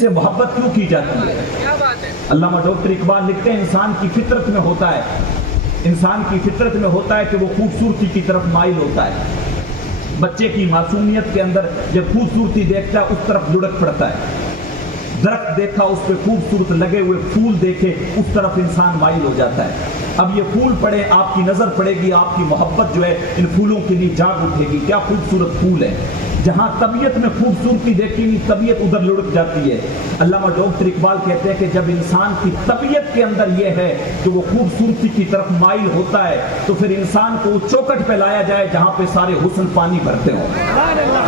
سے محبت کیوں کی جاتی ہے؟ علامہ ڈاکٹر اقبال لکھتے ہیں انسان کی فطرت میں ہوتا ہے، انسان کی فطرت میں ہوتا ہے کہ وہ خوبصورتی کی طرف مائل ہوتا ہے۔ بچے کی معصومیت کے اندر جب خوبصورتی دیکھتا ہے اس طرف لڑک پڑتا ہے، درخت دیکھا اس پہ خوبصورت لگے ہوئے پھول دیکھے اس طرف انسان مائل ہو جاتا ہے۔ اب یہ پھول پڑے، آپ کی نظر پڑے گی، آپ کی محبت جو ہے ان پھولوں کے لیے جاگ اٹھے گی، کیا خوبصورت پھول ہے۔ جہاں طبیعت میں خوبصورتی دیکھیں گی طبیعت ادھر لڑک جاتی ہے۔ علامہ ڈاکٹر اقبال کہتے ہیں کہ جب انسان کی طبیعت کے اندر یہ ہے کہ وہ خوبصورتی کی طرف مائل ہوتا ہے تو پھر انسان کو چوکٹ پہ لایا جائے جہاں پہ سارے حسن پانی بھرتے ہوں،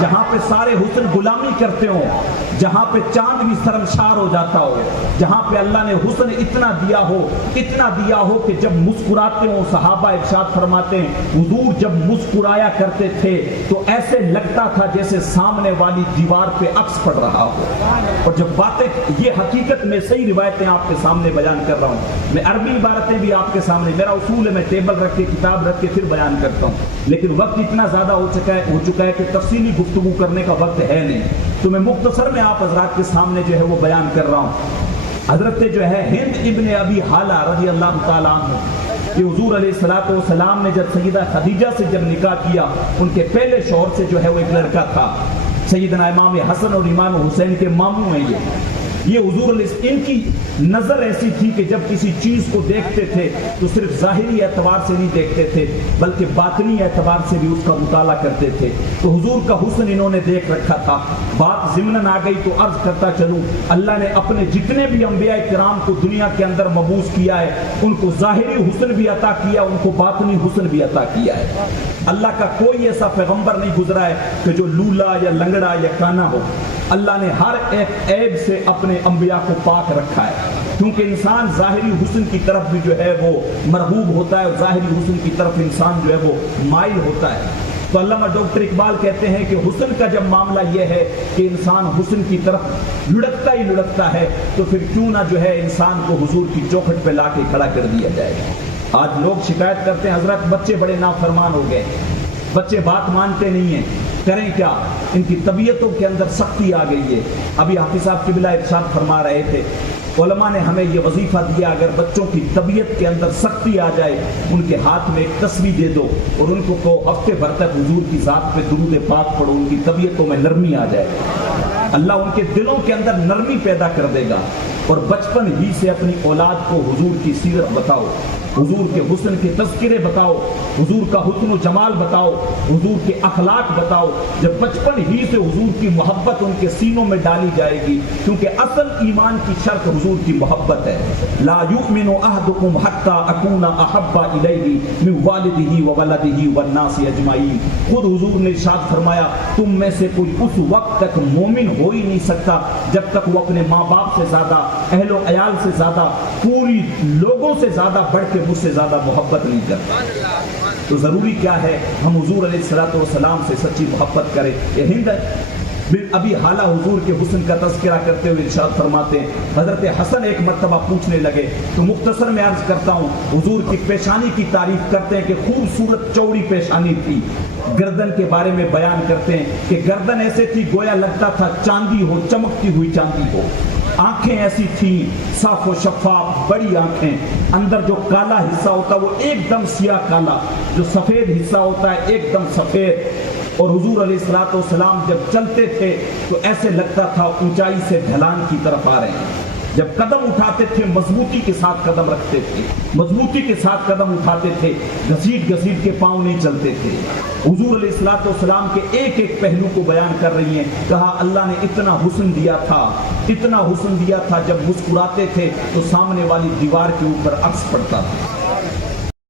جہاں پہ سارے حسن غلامی کرتے ہوں، جہاں پہ چاند بھی شرمشار ہو جاتا ہو، جہاں پہ اللہ نے حسن اتنا دیا ہو کہ جب مسکراتے ہوں صحابہ ارشاد فرماتے ہیں حضور جب مسکرایا کرتے تھے تو ایسے لگتا تھا جیسے سامنے والی دیوار پہ عکس پڑ رہا ہو۔ اور جب باتیں یہ حقیقت میں صحیح روایتیں آپ کے سامنے بیان کر رہا ہوں، میں عربی عبارتیں بھی آپ کے سامنے، میرا اصول ہے میں ٹیبل رکھ کے کتاب رکھ کے پھر بیان کرتا ہوں، لیکن وقت اتنا زیادہ ہو چکا ہے کہ تفصیلی گفتگو کرنے کا وقت ہے نہیں، تو میں مختصر میں آپ حضرات کے سامنے جو ہے وہ بیان کر رہا ہوں۔ حضرت جو ہے ہند ابن ابی حالہ رضی اللہ تعالیٰ عنہ کہ حضور علیہ السلام نے جب سیدہ خدیجہ سے جب نکاح کیا، ان کے پہلے شوہر سے جو ہے وہ ایک لڑکا تھا، سیدنا امام حسن اور امام حسین کے ماموں ہیں یہ حضور علیہ ان کی نظر ایسی تھی کہ جب کسی چیز کو دیکھتے تھے تو صرف ظاہری اعتبار سے نہیں دیکھتے تھے بلکہ باطنی اعتبار سے بھی اس کا مطالعہ کرتے تھے۔ تو حضور کا حسن انہوں نے دیکھ رکھا تھا۔ بات ضمناً آ گئی تو عرض کرتا چلوں، اللہ نے اپنے جتنے بھی انبیاء کرام کو دنیا کے اندر مبعوث کیا ہے ان کو ظاہری حسن بھی عطا کیا، ان کو باطنی حسن بھی عطا کیا ہے۔ اللہ کا کوئی ایسا پیغمبر نہیں گزرا ہے کہ جو لولا یا لنگڑا یا کانا ہو۔ اللہ نے ہر ایک عیب سے اپنے انبیاء کو پاک رکھا ہے، کیونکہ انسان ظاہری حسن کی طرف بھی جو ہے وہ مرغوب ہوتا ہے اور ظاہری حسن کی طرف انسان جو ہے وہ مائل ہوتا ہے۔ تو علامہ ڈاکٹر اقبال کہتے ہیں کہ حسن کا جب معاملہ یہ ہے کہ انسان حسن کی طرف لڑکتا ہے تو پھر کیوں نہ جو ہے انسان کو حضور کی چوکھٹ پہ لا کے کھڑا کر دیا جائے۔ آج لوگ شکایت کرتے ہیں حضرت بچے بڑے نافرمان ہو گئے، بچے بات مانتے نہیں ہیں، کریں کیا؟ ان کی طبیعتوں کے اندر سختی آ گئی ہے۔ ابھی حافظ صاحب قبلہ ارشاد فرما رہے تھے علماء نے ہمیں یہ وظیفہ دیا اگر بچوں کی طبیعت کے اندر سختی آ جائے ان کے ہاتھ میں ایک تسبیح دے دو اور ان کو ہفتے بھر تک حضور کی ذات پہ درود پاک پڑھو، ان کی طبیعتوں میں نرمی آ جائے، اللہ ان کے دلوں کے اندر نرمی پیدا کر دے گا۔ اور بچپن ہی سے اپنی اولاد کو حضور کی سیرت بتاؤ، حضور کے حسن کے تذکرے بتاؤ، حضور کا حسن و جمال بتاؤ، حضور کے اخلاق بتاؤ۔ جب بچپن ہی سے حضور کی محبت ان کے سینوں میں ڈالی جائے گی، کیونکہ اصل ایمان کی شرط حضور کی محبت ہے۔ لا یؤمن احدکم حتی اکون احب الیہ من والدہ وولدہ والناس اجمعین۔ خود حضور نے ارشاد فرمایا تم میں سے کوئی اس وقت تک مومن ہو ہی نہیں سکتا جب تک وہ اپنے ماں باپ سے زیادہ، اہل و عیال سے زیادہ، پوری لوگوں سے زیادہ بڑھ کے مجھ سے زیادہ محبت نہیں کرتا۔ تو ضروری کیا ہے ہم حضور علیہ السلام سے سچی محبت کریں۔ یہ ہند ابھی حالہ حضور کے حسن کا تذکرہ کرتے ہوئے ارشاد فرماتے ہیں حضرت حسن ایک مرتبہ پوچھنے لگے تو مختصر میں عرض کرتا ہوں، حضور کی پیشانی کی تعریف کرتے ہیں کہ خوبصورت چوڑی پیشانی تھی، گردن کے بارے میں بیان کرتے ہیں کہ گردن ایسے تھی گویا لگتا تھا چاندی ہو، چمکتی ہوئی چاندی ہو، آنکھیں ایسی تھیں صاف و شفاف بڑی آنکھیں، اندر جو کالا حصہ ہوتا ہے وہ ایک دم سیاہ کالا، جو سفید حصہ ہوتا ہے ایک دم سفید۔ اور حضور علیہ السلام جب چلتے تھے تو ایسے لگتا تھا اونچائی سے ڈھلان کی طرف آ رہے ہیں، جب قدم اٹھاتے تھے مضبوطی کے ساتھ قدم رکھتے تھے، مضبوطی کے ساتھ قدم اٹھاتے تھے، گھسیٹ کے پاؤں نہیں چلتے تھے۔ حضور علیہ السلام کے ایک ایک پہلو کو بیان کر رہی ہیں، کہا اللہ نے اتنا حسن دیا تھا جب مسکراتے تھے تو سامنے والی دیوار کے اوپر عکس پڑتا تھا۔